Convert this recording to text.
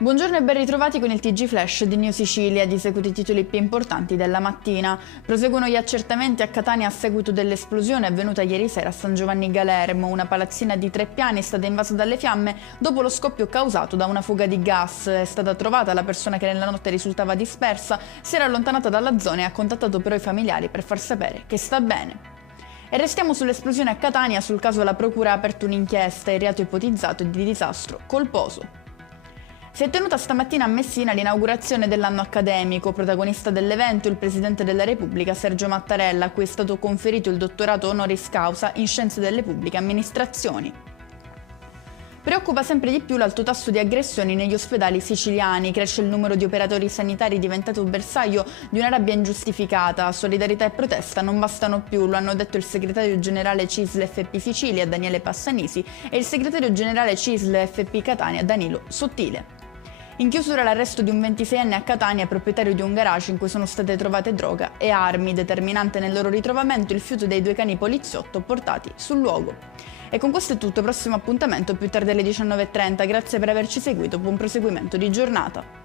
Buongiorno e ben ritrovati con il TG Flash di New Sicilia, di seguito i titoli più importanti della mattina. Proseguono gli accertamenti a Catania a seguito dell'esplosione avvenuta ieri sera a San Giovanni Galermo. Una palazzina di 3 piani è stata invasa dalle fiamme dopo lo scoppio causato da una fuga di gas. È stata trovata la persona che nella notte risultava dispersa, si era allontanata dalla zona e ha contattato però i familiari per far sapere che sta bene. E restiamo sull'esplosione a Catania. Sul caso la procura ha aperto un'inchiesta. Il reato ipotizzato è di disastro colposo. Si è tenuta stamattina a Messina l'inaugurazione dell'anno accademico. Protagonista dell'evento il Presidente della Repubblica Sergio Mattarella, a cui è stato conferito il dottorato honoris causa in Scienze delle Pubbliche Amministrazioni. Preoccupa sempre di più l'alto tasso di aggressioni negli ospedali siciliani. Cresce il numero di operatori sanitari diventato bersaglio di una rabbia ingiustificata. Solidarietà e protesta non bastano più, lo hanno detto il segretario generale CISL FP Sicilia Daniele Passanisi e il segretario generale CISL FP Catania Danilo Sottile. In chiusura l'arresto di un 26enne a Catania, proprietario di un garage in cui sono state trovate droga e armi. Determinante nel loro ritrovamento il fiuto dei 2 cani poliziotto portati sul luogo. E con questo è tutto, prossimo appuntamento più tardi alle 19:30. Grazie per averci seguito, buon proseguimento di giornata.